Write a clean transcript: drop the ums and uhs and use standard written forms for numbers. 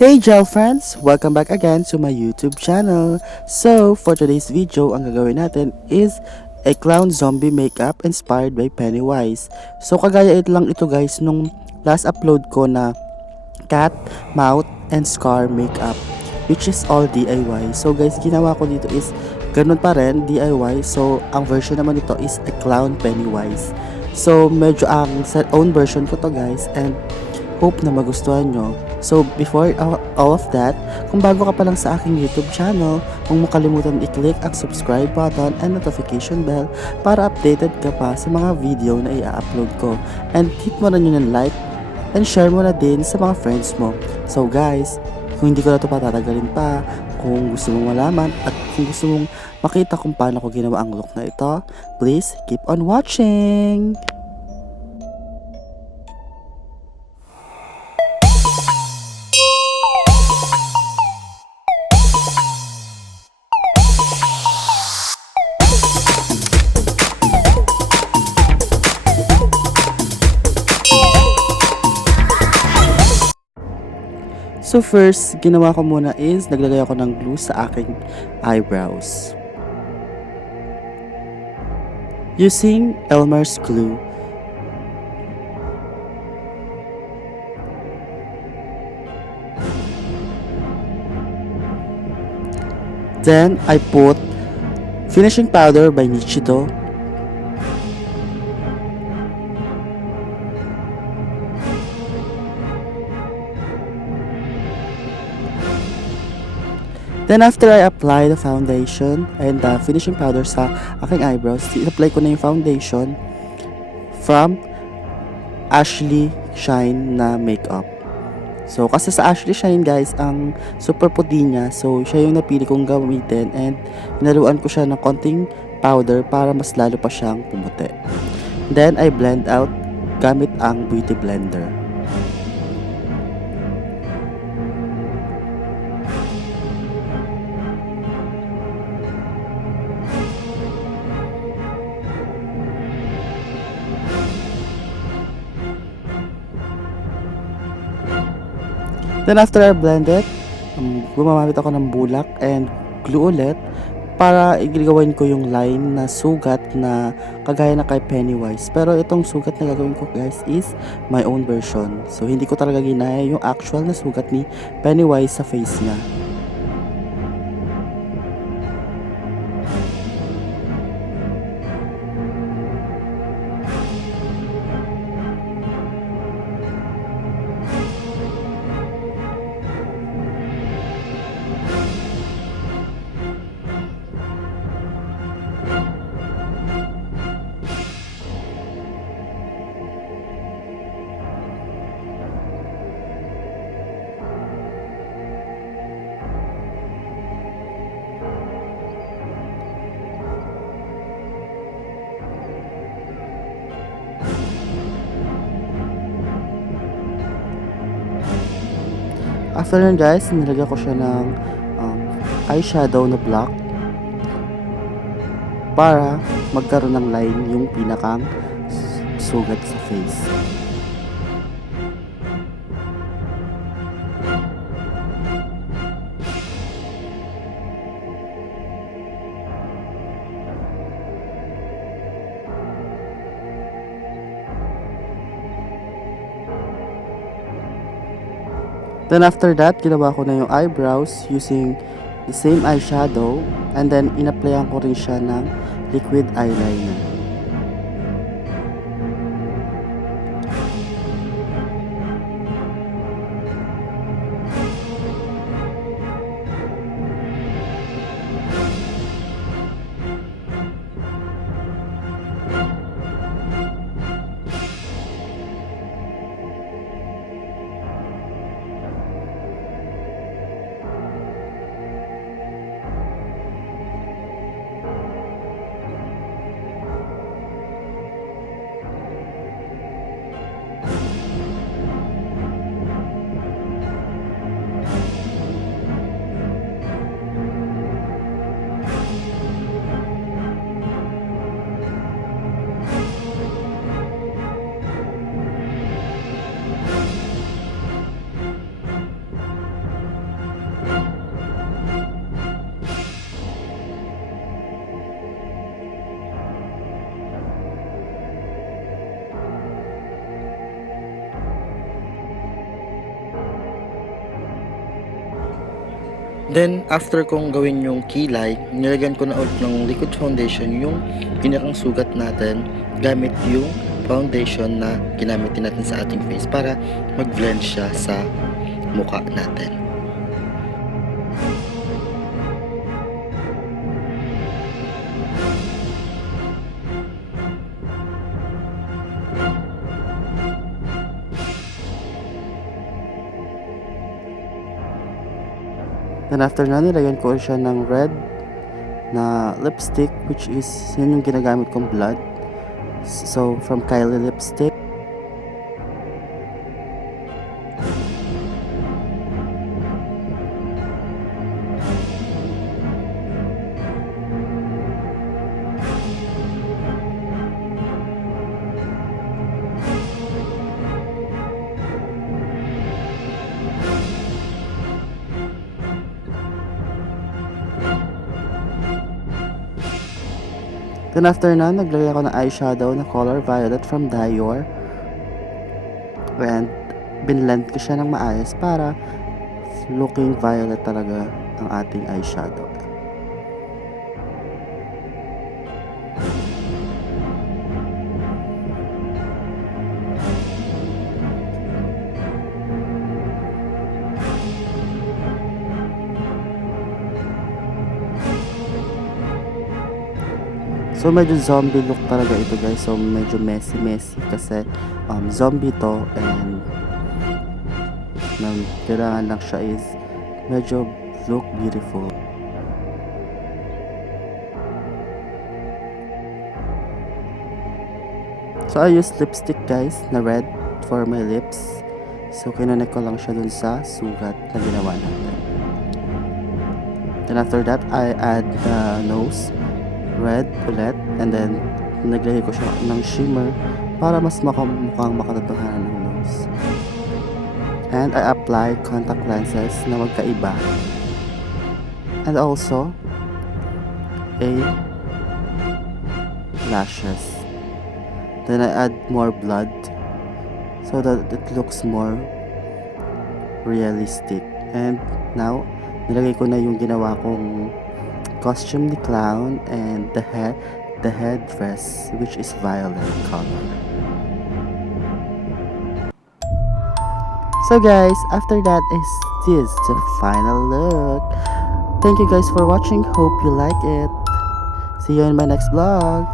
Hey gel friends! Welcome back again to my YouTube channel. So, for today's video, ang gagawin natin is a clown zombie makeup inspired by Pennywise. So, kagaya lang ito guys nung last upload ko na cat, mouth, and scar makeup, which is all DIY. So guys, ginawa ko dito is ganun pa rin, DIY. So, ang version naman nito is a clown Pennywise. So, medyo ang own version ko to guys, and hope na magustuhan nyo. So, before all of that, kung bago ka pa lang sa aking YouTube channel, huwag mo kalimutan i-click ang subscribe button and notification bell para updated ka pa sa mga video na i-upload ko. And hit mo na yun ng like and share mo na din sa mga friends mo. So guys, kung hindi ko na ito patatagalin pa, kung gusto mong malaman at kung gusto mong makita kung paano ko ginawa ang look na ito, please keep on watching! So first, ginawa ko muna is naglagay ako ng glue sa aking eyebrows. Using Elmer's glue. Then I put finishing powder by Nichido. Then after I apply the foundation and the finishing powder sa aking eyebrows, i-apply ko na yung foundation from Ashley Shine na makeup. So kasi sa Ashley Shine guys, ang super puti niya. So siya yung napili kong gamitin and hinaluan ko siya ng konting powder para mas lalo pa siyang pumuti. Then I blend out gamit ang beauty blender. Then after I blend it, gumamit ako ng bulak and glue ulit para igawin ko yung line na sugat na kagaya na kay Pennywise. Pero itong sugat na gagawin ko guys is my own version. So hindi ko talaga ginaya yung actual na sugat ni Pennywise sa face niya. After nun guys, nilagyan ko siya ng eyeshadow na black para magkaroon ng line yung pinakang sugat sa face. Then after that, ginawa ko na yung eyebrows using the same eyeshadow and then in-applyan ko rin siya ng liquid eyeliner. Then, after kong gawin yung kilay, nilagyan ko na ulit ng liquid foundation yung pinakang sugat natin gamit yung foundation na ginamit din natin sa ating face para mag-blend siya sa mukha natin. Then after na, nilagyan ko siya ng red na lipstick, which is yun yung ginagamit kong blood. So, from Kylie Lipstick. Then after na, naglagay ako ng eyeshadow na color violet from Dior. And binlend ko siya ng maayos para looking violet talaga ang ating eyeshadow. So medyo zombie look talaga ito guys. So medyo messy kasi zombie to, and kailangan lang siya is medyo look beautiful. So I use lipstick guys na red for my lips. So kinonek ko lang siya dun sa sugat na ginawa natin. Then after that, I add the nose red ulit, and then naglagay ko siya ng shimmer para mas mukhang makatotohanan ng nose. And I apply contact lenses na magkaiba, and also a lashes. Then I add more blood so that it looks more realistic. And now nilagay ko na yung ginawa kong costume ni clown and the headdress, which is violet color. So guys, after that is this the final look. Thank you guys for watching. Hope you like it. See you in my next vlog.